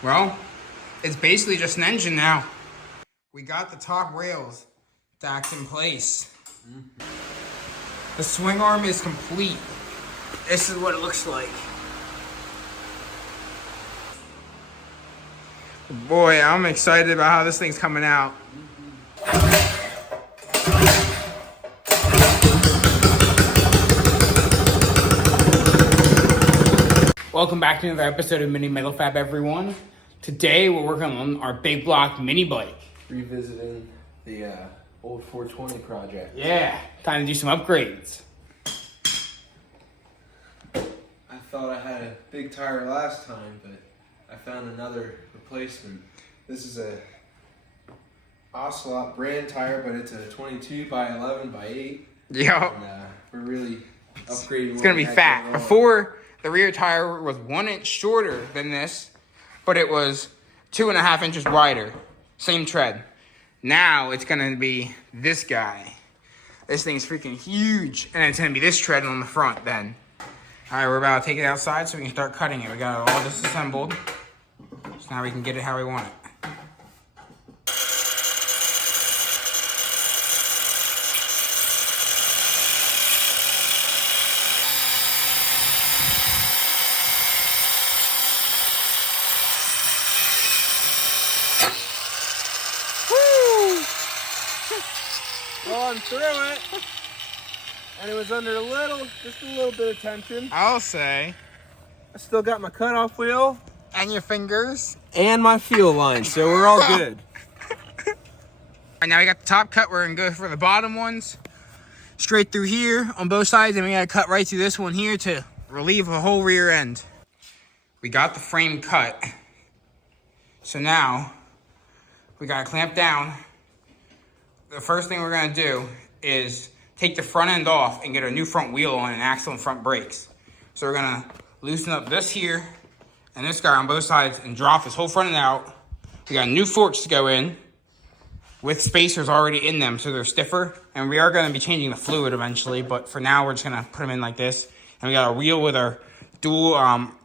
Well, it's basically just an engine now. We got the top rails stacked in place. The swing arm is complete. This is what it looks like. Boy, I'm excited about how this thing's coming out. Welcome back to another episode of Mini Metal Fab, everyone. Today we're working on our big block mini bike. Revisiting the old 420 project. Yeah, time to do some upgrades. I thought I had a big tire last time, but I found another replacement. This is a Ocelot brand tire, but it's a 22 by 11 by 8. Yep. And we're really upgrading. It's gonna be fat. Before, the rear tire was 1 inch shorter than this, but it was 2.5 inches wider. Same tread. Now it's gonna be this guy. This thing's freaking huge, and it's gonna be this tread on the front then. All right, we're about to take it outside so we can start cutting it. We got it all disassembled, so now we can get it how we want it. Well, I'm through it. And it was under just a little bit of tension. I'll say. I still got my cutoff wheel. And your fingers. And my fuel line, so we're all good. All right, now we got the top cut. We're gonna go for the bottom ones. Straight through here on both sides, and we gotta cut right through this one here to relieve the whole rear end. We got the frame cut. So now, we gotta clamp down. The first thing we're gonna do is take the front end off and get a new front wheel on and axle and front brakes. So we're gonna loosen up this here and this guy on both sides and drop this whole front end out. We got new forks to go in with spacers already in them so they're stiffer. And we are gonna be changing the fluid eventually, but for now we're just gonna put them in like this. And we got a wheel with our dual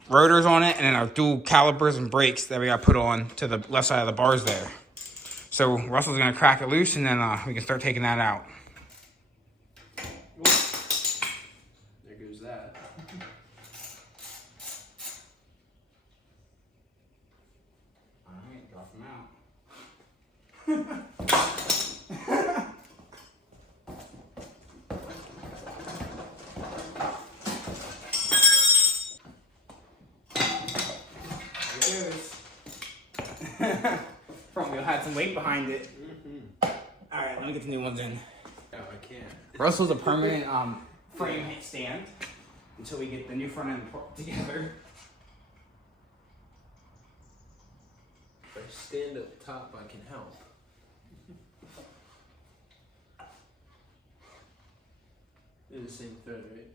rotors on it and then our dual calipers and brakes that we got put on to the left side of the bars there. So Russell's gonna crack it loose and then we can start taking that out. There goes that. All right, drop them out. There it goes. Front wheel had some weight behind it. All right, let me get the new ones in. No, I can't. Russell's a permanent frame hit stand until we get the new front end together. If I stand up top, I can help. They're the same thread, right?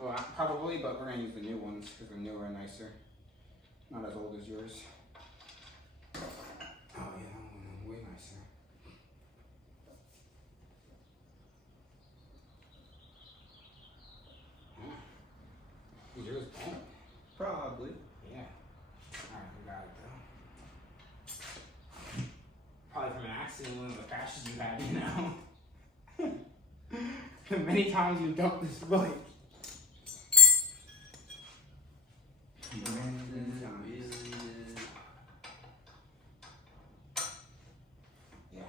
Well, probably, but we're gonna use the new ones because they're newer and nicer. Not as old as yours. Oh yeah, that one way nicer. Is yours bent? Probably. Yeah. Alright, we got it though. Probably from an accident, one of the crashes you had, you know? The many times you dumped this bike. Yeah.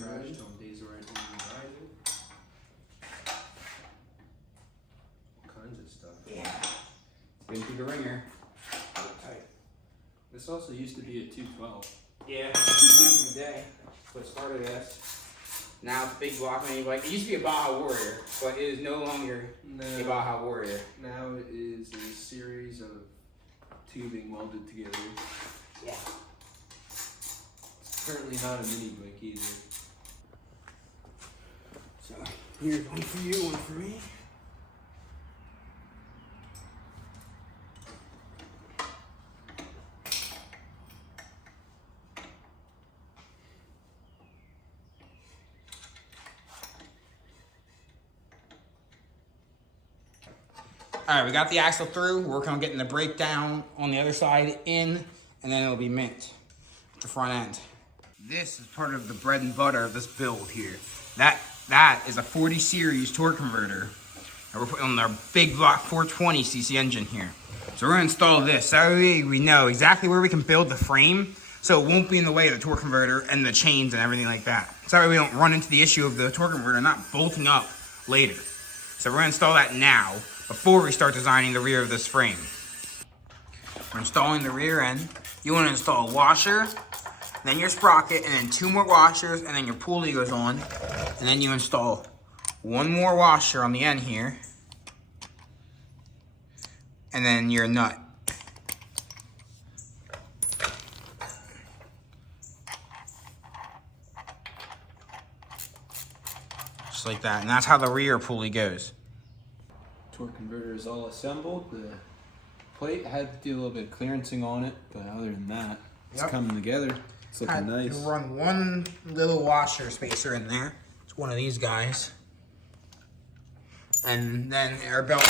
Crashed on days where I didn't ride it. All kinds of stuff. Yeah. It's been through the ringer. Tight. This also used to be a 212. Yeah, back in the day. That's what started as. Now it's a big block mini bike. It used to be a Baja Warrior, but it is no longer a Baja Warrior. Now it is a series of tubing welded together. Yeah. It's certainly not a mini bike either. So here's one for you, one for me. All right, we got the axle through. We're working on getting the brake down on the other side in, and then it'll be mint at the front end. This is part of the bread and butter of this build here. That is a 40 series torque converter that we're putting on our big block 420 cc engine here. So we're gonna install this. That way we know exactly where we can build the frame so it won't be in the way of the torque converter and the chains and everything like that. So that way we don't run into the issue of the torque converter not bolting up later. So we're gonna install that now before we start designing the rear of this frame. We're installing the rear end. You wanna install a washer, then your sprocket, and then 2 more washers, and then your pulley goes on. And then you install 1 more washer on the end here. And then your nut. Just like that. And that's how the rear pulley goes. Torque converter is all assembled. The plate had to do a little bit of clearancing on it, but other than that, it's coming together. It's looking nice. You run 1 little washer spacer in there. It's one of these guys. And then our belt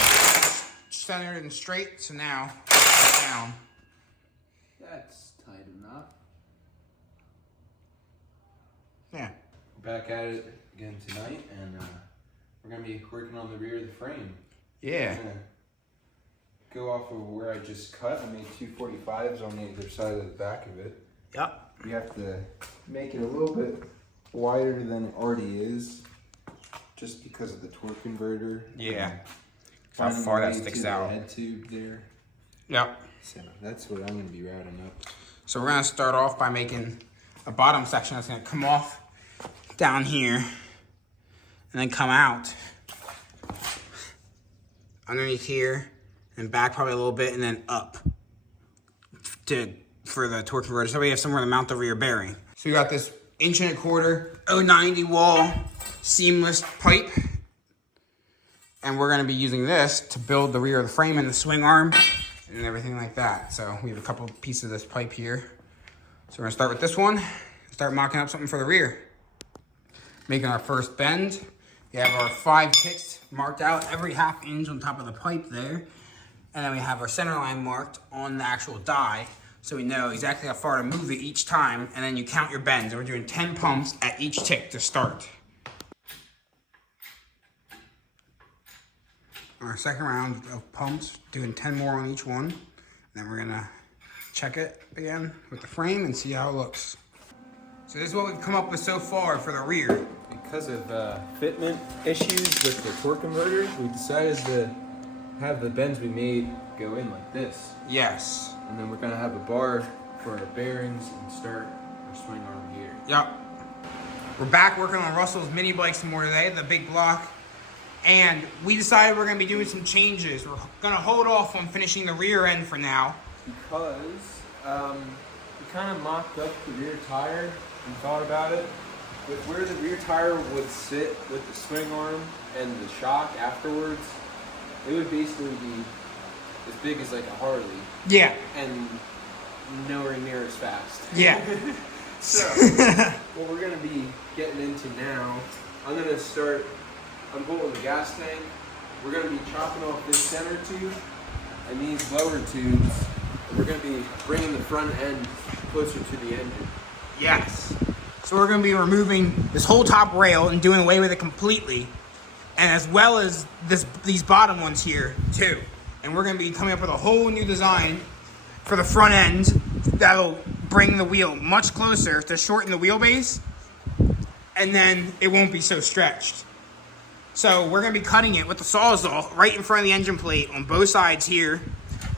centered and straight, so now down. That's tight enough. Yeah. We're back at it again tonight, and we're gonna be working on the rear of the frame. Yeah. I'm gonna go off of where I just cut. I made 245s on either side of the back of it. Yep. We have to make it a little bit wider than it already is, just because of the torque converter. Yeah. How far that sticks out. The head tube there. Yep. So that's what I'm going to be routing up. So we're gonna start off by making a bottom section that's gonna come off down here and then come out underneath here and back probably a little bit and then up for the torque converter, so we have somewhere to mount the rear bearing. So we got this 1.25" 090 wall seamless pipe, and we're gonna be using this to build the rear of the frame and the swing arm and everything like that. So we have a couple pieces of this pipe here. So we're gonna start with this one, start mocking up something for the rear. Making our first bend. We have our 5 ticks marked out, every 1/2 inch on top of the pipe there. And then we have our center line marked on the actual die, so we know exactly how far to move it each time, and then you count your bends. And we're doing 10 pumps at each tick to start. Our second round of pumps, doing 10 more on each one. Then we're gonna check it again with the frame and see how it looks. So this is what we've come up with so far for the rear. Because of fitment issues with the torque converter, we decided to have the bends we made go in like this. Yes. And then we're gonna have a bar for our bearings and start our swing arm gear. Yep. We're back working on Russell's mini bike some more today, the big block. And we decided we're gonna be doing some changes. We're gonna hold off on finishing the rear end for now. Because we kind of mocked up the rear tire and thought about it. With where the rear tire would sit with the swing arm and the shock afterwards, it would basically be as big as like a Harley. Yeah. And nowhere near as fast. Yeah. So, what we're going to be getting into now, I'm bolting the gas tank. We're going to be chopping off this center tube and these lower tubes. And we're going to be bringing the front end closer to the engine. Yes. So we're gonna be removing this whole top rail and doing away with it completely. And as well as these bottom ones here too. And we're gonna be coming up with a whole new design for the front end that'll bring the wheel much closer to shorten the wheelbase, and then it won't be so stretched. So we're gonna be cutting it with the Sawzall right in front of the engine plate on both sides here,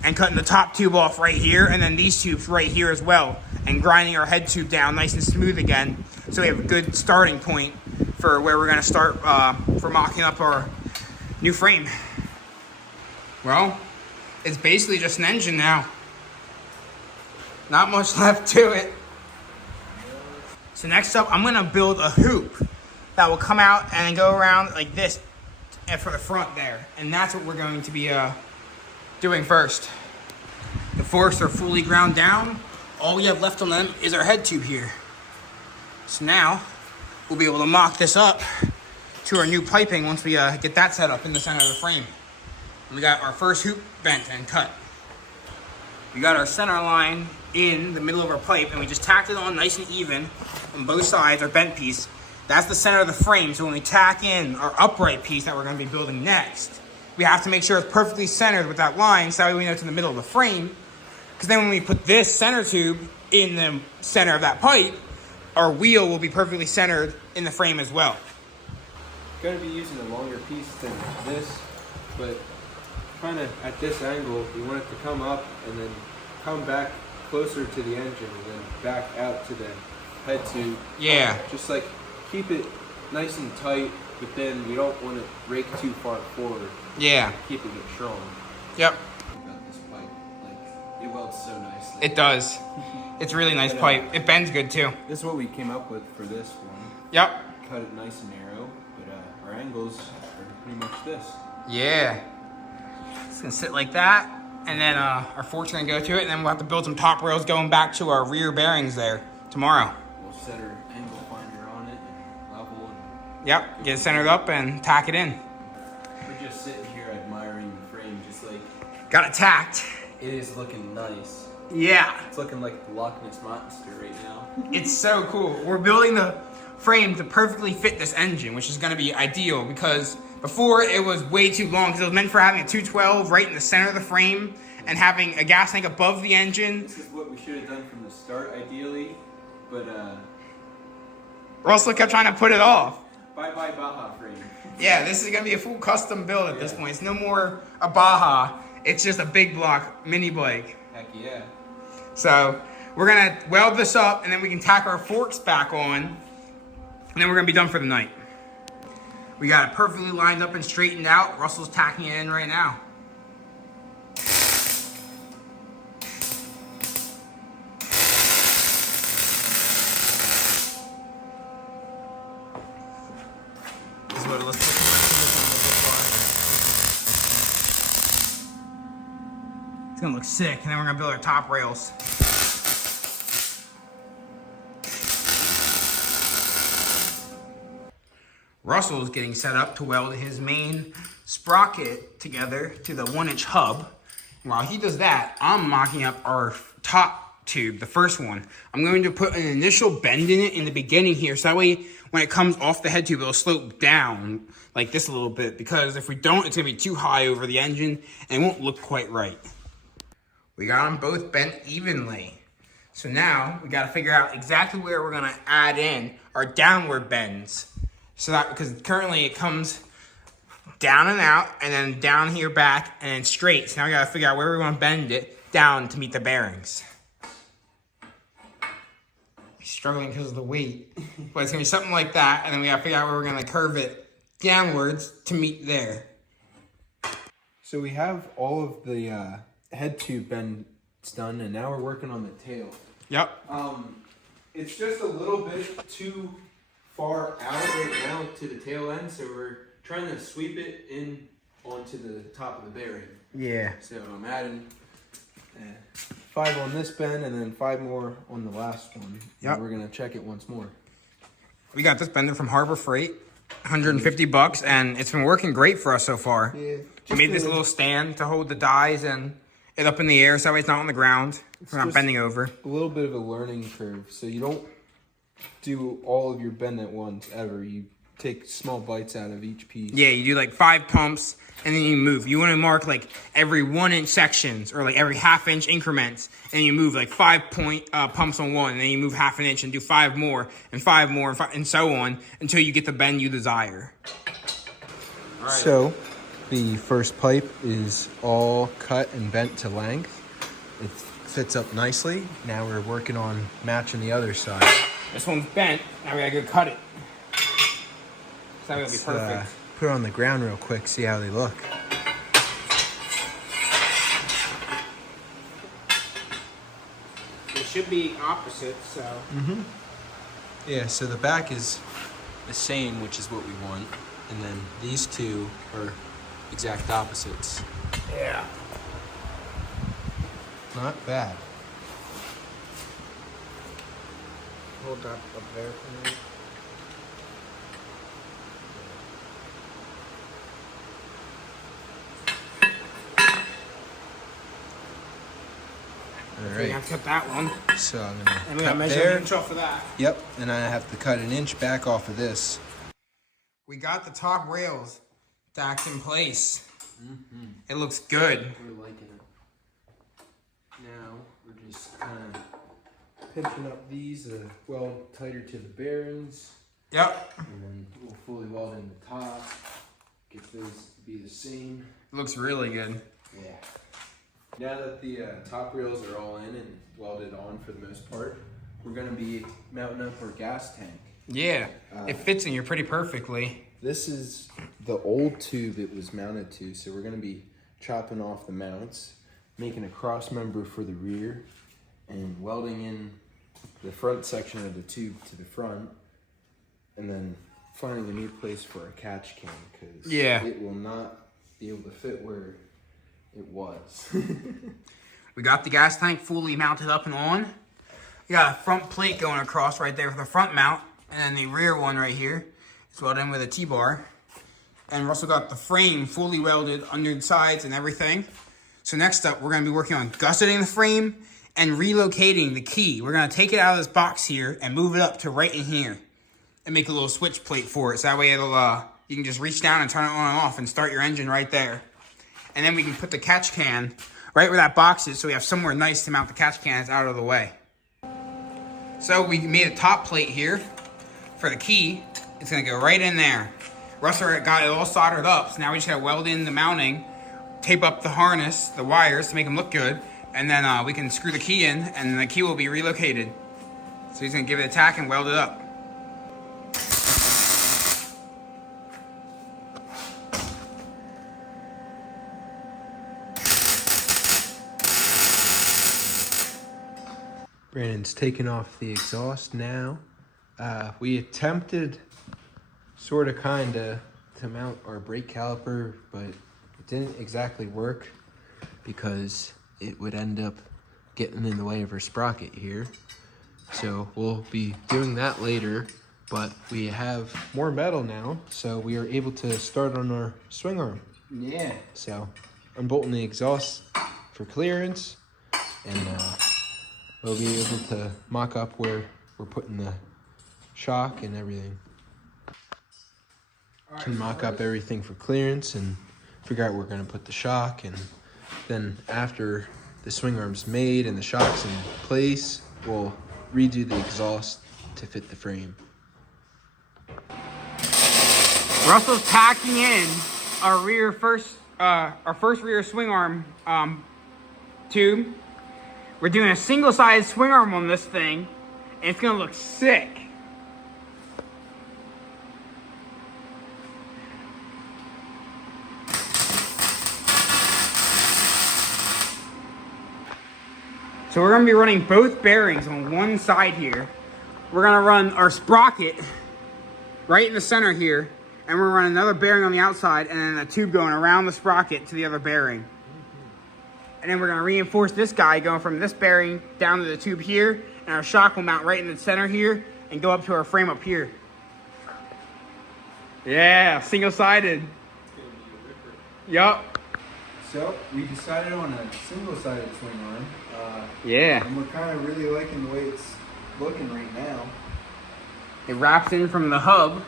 and cutting the top tube off right here, and then these tubes right here as well, and grinding our head tube down nice and smooth again, so we have a good starting point for where we're gonna start for mocking up our new frame. Well, it's basically just an engine now. Not much left to it. So next up, I'm gonna build a hoop that will come out and then go around like this for the front there, and that's what we're going to be doing first. The forks are fully ground down. All we have left on them is our head tube here. So now we'll be able to mock this up to our new piping once we get that set up in the center of the frame. We got our first hoop bent and cut. We got our center line in the middle of our pipe, and we just tacked it on nice and even on both sides, our bent piece. That's the center of the frame, so when we tack in our upright piece that we're going to be building next, we have to make sure it's perfectly centered with that line, so that way we know it's in the middle of the frame. Because then when we put this center tube in the center of that pipe, our wheel will be perfectly centered in the frame as well. Going to be using a longer piece than this, but kind of at this angle, you want it to come up and then come back closer to the engine and then back out to the head tube. Yeah. Just like keep it nice and tight, but then we don't want to rake too far forward. Yeah. Keeping it strong. Yep. About this pipe, like it welds so nicely. It does. It's a really nice pipe. It bends good too. This is what we came up with for this one. Yep. Cut it nice and narrow, but our angles are pretty much this. Yeah. It's gonna sit like that, and then our fork's gonna go to it, and then we'll have to build some top rails going back to our rear bearings there tomorrow. We'll set our angle finder on it and level and Yep, get it centered up and tack it in. we're just sitting here admiring the frame, just like Got it tacked. it is looking nice. Yeah, It's looking like the Loch Ness Monster right now. it's so cool. We're building the frame to perfectly fit this engine, which is gonna be ideal because before it was way too long because it was meant for having a 212 right in the center of the frame and having a gas tank above the engine. This is what we should have done from the start, ideally, but Russell kept trying to put it off. bye Baja frame. Yeah, this is gonna be a full custom build at this point. It's no more a Baja. It's just a big block mini bike. Heck yeah. So we're gonna weld this up and then we can tack our forks back on and then we're gonna be done for the night. We got it perfectly lined up and straightened out. Russell's tacking it in right now. This is what it looks like. It's gonna look sick, and then we're gonna build our top rails. Russell's getting set up to weld his main sprocket together to the 1-inch hub. While he does that, I'm mocking up our top tube, the first one. I'm going to put an initial bend in it in the beginning here, so that way when it comes off the head tube, it'll slope down like this a little bit, because if we don't, it's gonna be too high over the engine and it won't look quite right. We got them both bent evenly. So now we gotta figure out exactly where we're gonna add in our downward bends. So that, because currently it comes down and out, and then down here back, and then straight. So now we gotta figure out where we wanna bend it down to meet the bearings. He's struggling because of the weight. But it's gonna be something like that, and then we gotta figure out where we're gonna curve it downwards to meet there. So we have all of the head tube bends done, and now we're working on the tail. Yep. It's just a little bit too far out right now to the tail end, so we're trying to sweep it in onto the top of the bearing. Yeah. So I'm adding 5 on this bend and then 5 more on the last one. Yep. And we're gonna check it once more. We got this bender from Harbor Freight, $150, and it's been working great for us so far. Yeah. We made this little stand to hold the dies and it up in the air, so that way it's not on the ground. We're not bending over. A little bit of a learning curve, so you don't do all of your bend at once ever. You take small bites out of each piece. Yeah, you do like 5 pumps and then you move. You want to mark like every 1-inch sections or like every half-inch increments, and you move like 5 pumps on one, and then you move half an inch and do 5 more and 5 more and so on until you get the bend you desire. All right. So the first pipe is all cut and bent to length. It fits up nicely. Now we're working on matching the other side. This one's bent. Now we gotta go cut it. So that will be perfect. Put it on the ground real quick, see how they look. It should be opposite, so. Mm-hmm. Yeah, so the back is the same, which is what we want. And then these two are exact opposites. Yeah. Not bad. Hold that up there for me. We have to cut that one. So I'm gonna And we gotta cut measure there. an inch off of that. Yep, and I have to cut an inch back off of this. We got the top rails stacked in place. It looks good. We're liking it. Now we're just kind of pinching up these well tighter to the bearings. Yep. And then we'll fully weld in the top. Get those to be the same. It looks really good. Yeah. Now that the top rails are all in and welded on for the most part, we're going to be mounting up our gas tank. Yeah, it fits in here pretty perfectly. This is the old tube it was mounted to, so we're going to be chopping off the mounts, making a cross member for the rear, and welding in the front section of the tube to the front, and then finding a new place for a catch can, because it will not be able to fit where it was. We got the gas tank fully mounted up and on. We got a front plate going across right there for the front mount, and then the rear one right here is welded in with a T-bar. And we've also got the frame fully welded under the sides and everything. So next up, we're going to be working on gusseting the frame and relocating the key. We're going to take it out of this box here and move it up to right in here and make a little switch plate for it. So that way it'll you can just reach down and turn it on and off and start your engine right there. And then we can put the catch can right where that box is, so we have somewhere nice to mount the catch cans out of the way. So we made a top plate here for the key. It's gonna go right in there. Russell got it all soldered up, so now we just gotta weld in the mounting, tape up the harness, the wires to make them look good, and then we can screw the key in, and the key will be relocated. So he's gonna give it a tack and weld it up. Brandon's taking off the exhaust now. We attempted sort of kind of to mount our brake caliper, but it didn't exactly work because it would end up getting in the way of our sprocket here. So we'll be doing that later, but we have more metal now, so we are able to start on our swing arm. Yeah. So unbolting the exhaust for clearance, and we'll be able to mock up where we're putting the shock and everything. Can mock up everything for clearance and figure out where we're going to put the shock, and then after the swing arm's made and the shock's in place, we'll redo the exhaust to fit the frame. Russell's tacking in our first rear swing arm tube. We're doing a single-sided swing arm on this thing, and it's gonna look sick. So we're gonna be running both bearings on one side here. We're gonna run our sprocket right in the center here, and we're gonna run another bearing on the outside, and then a tube going around the sprocket to the other bearing. And then we're gonna reinforce this guy going from this bearing down to the tube here, and our shock will mount right in the center here and go up to our frame up here. Yeah, single-sided. Yup. So we decided on a single-sided swing arm. Yeah. And we're kind of really liking the way it's looking right now. It wraps in from the hub.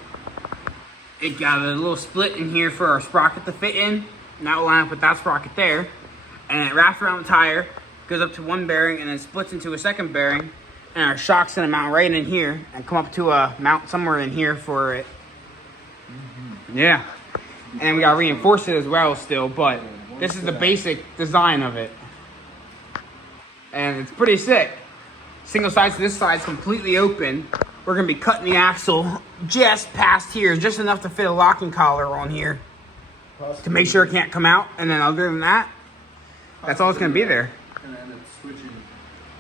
It got a little split in here for our sprocket to fit in, and that will line up with that sprocket there. And it wraps around the tire, goes up to one bearing, and then splits into a second bearing. And our shock's gonna mount right in here and come up to a mount somewhere in here for it. Yeah. And we gotta reinforce it as well still, but this is the basic design of it. And it's pretty sick. Single side to this side is completely open. We're gonna be cutting the axle just past here, just enough to fit a locking collar on here to make sure it can't come out. And then other than that, that's all it's gonna be there. Gonna end up switching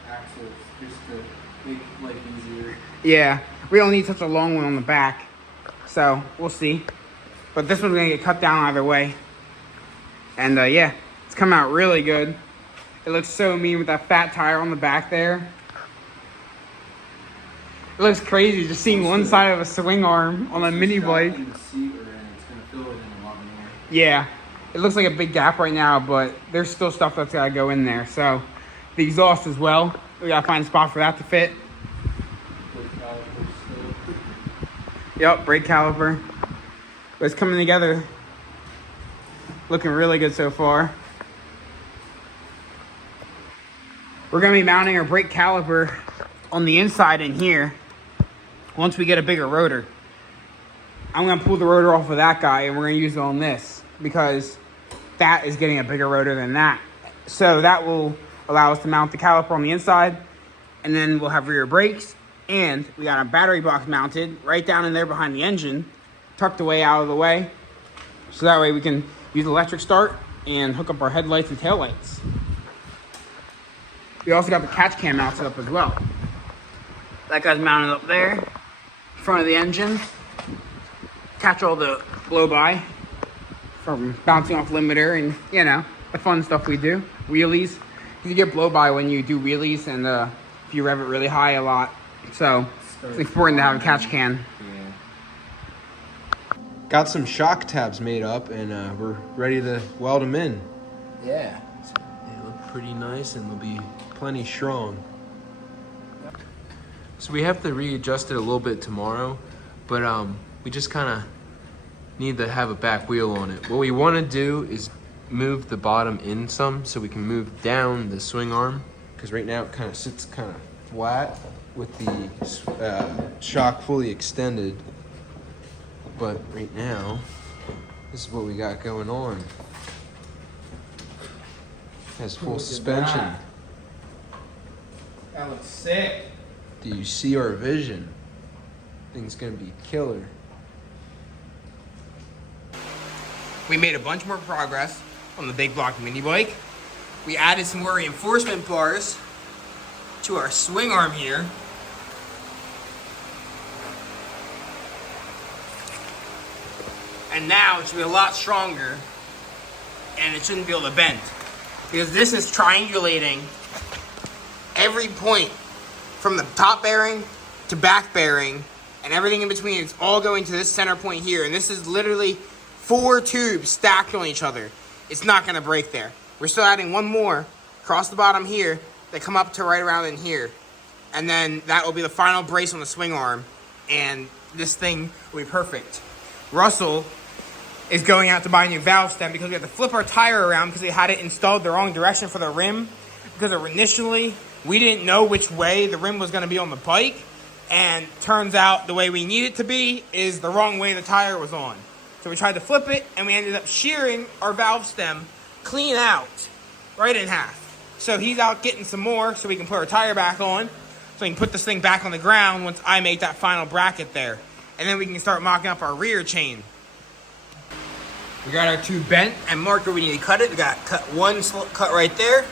axles just to make life easier. Yeah, we don't need such a long one on the back, so we'll see. But this one's gonna get cut down either way. And yeah, it's come out really good. It looks so mean with that fat tire on the back there. It looks crazy just seeing one side of a swing arm on a mini bike. Yeah, it looks like a big gap right now, but there's still stuff that's gotta go in there. So the exhaust as well. We gotta find a spot for that to fit. Yep, brake caliper. But it's coming together. Looking really good so far. We're gonna be mounting our brake caliper on the inside in here once we get a bigger rotor. I'm gonna pull the rotor off of that guy and we're gonna use it on this because that is getting a bigger rotor than that. So that will allow us to mount the caliper on the inside, and then we'll have rear brakes, and we got a battery box mounted right down in there behind the engine, tucked away out of the way. So that way we can use electric start and hook up our headlights and taillights. We also got the catch cam mounted up as well. That guy's mounted up there, in front of the engine. Catch all the blow by from bouncing off limiter and, you know, the fun stuff we do. Wheelies. You get blow by when you do wheelies and if you rev it really high a lot. So it's important to have a catch can. Yeah. Got some shock tabs made up and we're ready to weld them in. Yeah. They look pretty nice and they'll be plenty strong. So we have to readjust it a little bit tomorrow, but we just kind of need to have a back wheel on it. What we want to do is move the bottom in some so we can move down the swing arm, because right now it kind of sits kind of flat with the shock fully extended. But right now, this is what we got going on. It has full suspension. That looks sick. Do you see our vision? Thing's gonna be killer. We made a bunch more progress on the big block mini bike. We added some more reinforcement bars to our swing arm here. And now it should be a lot stronger and it shouldn't be able to bend. Because this is triangulating every point from the top bearing to back bearing and everything in between. It's all going to this center point here. And this is literally 4 tubes stacked on each other. It's not gonna break there. We're still adding one more across the bottom here that come up to right around in here. And then that will be the final brace on the swing arm. And this thing will be perfect. Russell is going out to buy a new valve stem because we had to flip our tire around because they had it installed the wrong direction for the rim. Because initially, we didn't know which way the rim was gonna be on the bike. And turns out the way we need it to be is the wrong way the tire was on. So we tried to flip it, and we ended up shearing our valve stem clean out, right in half. So he's out getting some more so we can put our tire back on, so we can put this thing back on the ground once I make that final bracket there. And then we can start mocking up our rear chain. We got our tube bent and marked where we need to cut it. We got one cut right there,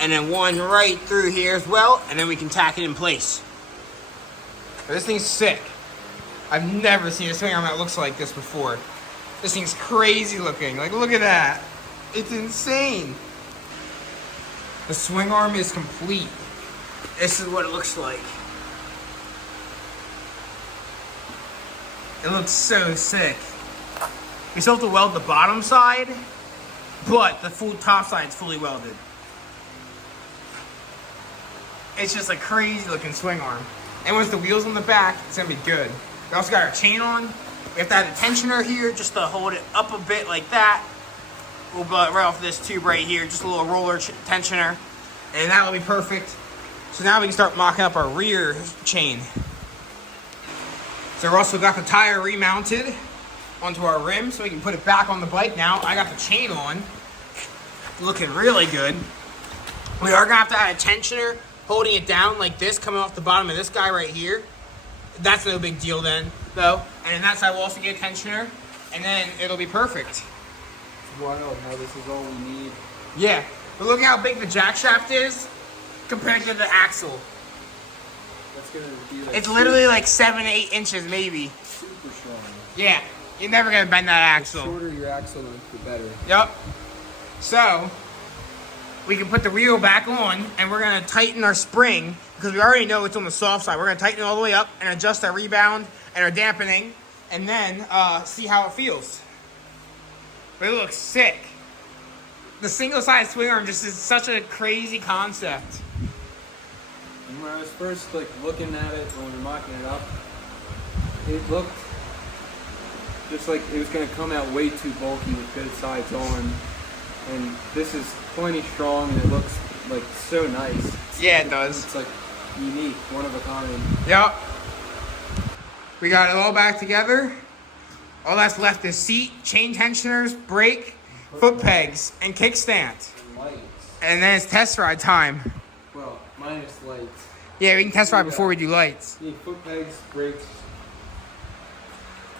and then one right through here as well, and then we can tack it in place. But this thing's sick. I've never seen a swing arm that looks like this before. This thing's crazy looking. Like, look at that. It's insane. The swing arm is complete. This is what it looks like. It looks so sick. We still have to weld the bottom side, but the full top side is fully welded. It's just a crazy looking swing arm. And with the wheels on the back, it's gonna be good. We also got our chain on. We have to add a tensioner here just to hold it up a bit like that. We'll butt right off this tube right here, just a little roller tensioner, and that'll be perfect. So now we can start mocking up our rear chain. So Russell got the tire remounted onto our rim so we can put it back on the bike now. I got the chain on, looking really good. We are gonna have to add a tensioner holding it down like this, coming off the bottom of this guy right here. That's no big deal then, though. And then that side will also get a tensioner, and then it'll be perfect. Wild how this is all we need. Yeah, but look how big the jack shaft is compared to the axle. That's gonna be like It's literally like 7 to 8 inches maybe. super strong. Yeah, you're never gonna bend that The axle. shorter your axle length, the better. Yep. So we can put the wheel back on, and we're gonna tighten our spring because we already know it's on the soft side. We're gonna tighten it all the way up and adjust our rebound and our dampening, and then see how it feels. But it looks sick. The single-side swing arm just is such a crazy concept. And when I was first like looking at it when we were mocking it up, it looked just like it was going to come out way too bulky with good sides on. And this is plenty strong and it looks like so nice. Yeah, it does. It's like unique, one of a kind. Yep. We got it all back together. All that's left is seat, chain tensioners, brake, foot pegs, and kickstand. And lights. And then it's test ride time. Well, minus lights. Yeah, we can test ride before we do lights. You need foot pegs, brakes.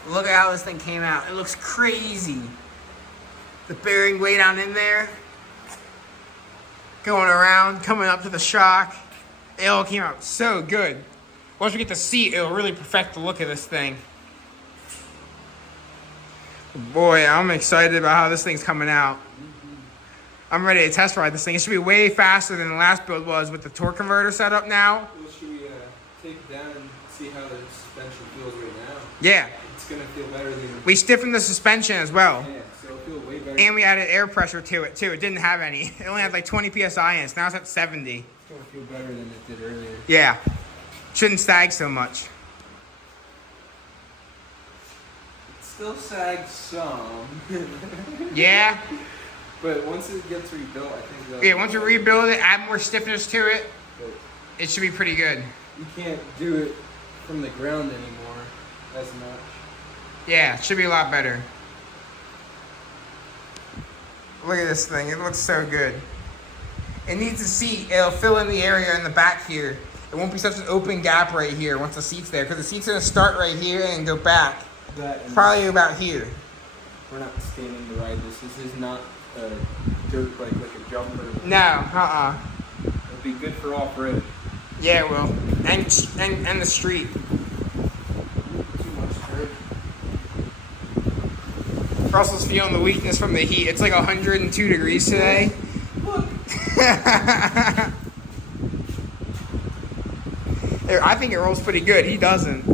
Look at how this thing came out. It looks crazy. The bearing way down in there. Going around, coming up to the shock. It all came out so good. Once we get the seat, it'll really perfect the look of this thing. Boy, I'm excited about how this thing's coming out. I'm ready to test ride this thing. It should be way faster than the last build was with the torque converter set up now. Well, should we take it down and see how the suspension feels right now? Yeah. It's going to feel better than... We stiffened the suspension as well. Yeah, so it'll feel way better. And we added air pressure to it too. It didn't have any. It only had like 20 PSI in it. Now it's at 70. It's going to feel better than it did earlier. Yeah. Shouldn't sag so much. It still sags some. Yeah. But once it gets rebuilt, I think that'll... Yeah, once you rebuild it, add more stiffness to it, But it should be pretty good. you can't do it from the ground anymore as much. Yeah, it should be a lot better. Look at this thing. It looks so good. It needs a seat. It'll fill in the area in the back here. It won't be such an open gap right here once the seat's there, because the seat's going to start right here and go back. Probably about here. We're not standing to ride this. This is not a dirt bike like a jumper. No, It'll be good for off-road. Yeah, it will. And the street. Too much dirt. Russell's feeling the weakness from the heat. It's like 102 degrees today. Look. I think it rolls pretty good. He doesn't.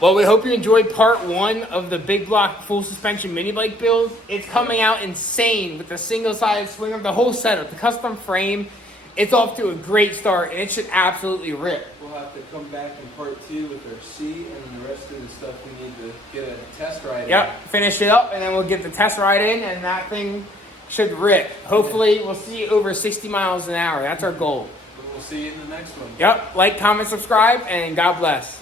Well, we hope you enjoyed part 1 of the big block full suspension mini bike build. It's coming out insane with the single-sided swinger, the whole setup, the custom frame. It's off to a great start, and it should absolutely rip. We'll have to come back in part 2 with our seat and the rest of the stuff we need to get a test ride Yep, finish it up, and then we'll get the test ride in, and that thing should rip. Hopefully, we'll see over 60 miles an hour. That's our goal. We'll see you in the next one. Yep, like, comment, subscribe, and God bless.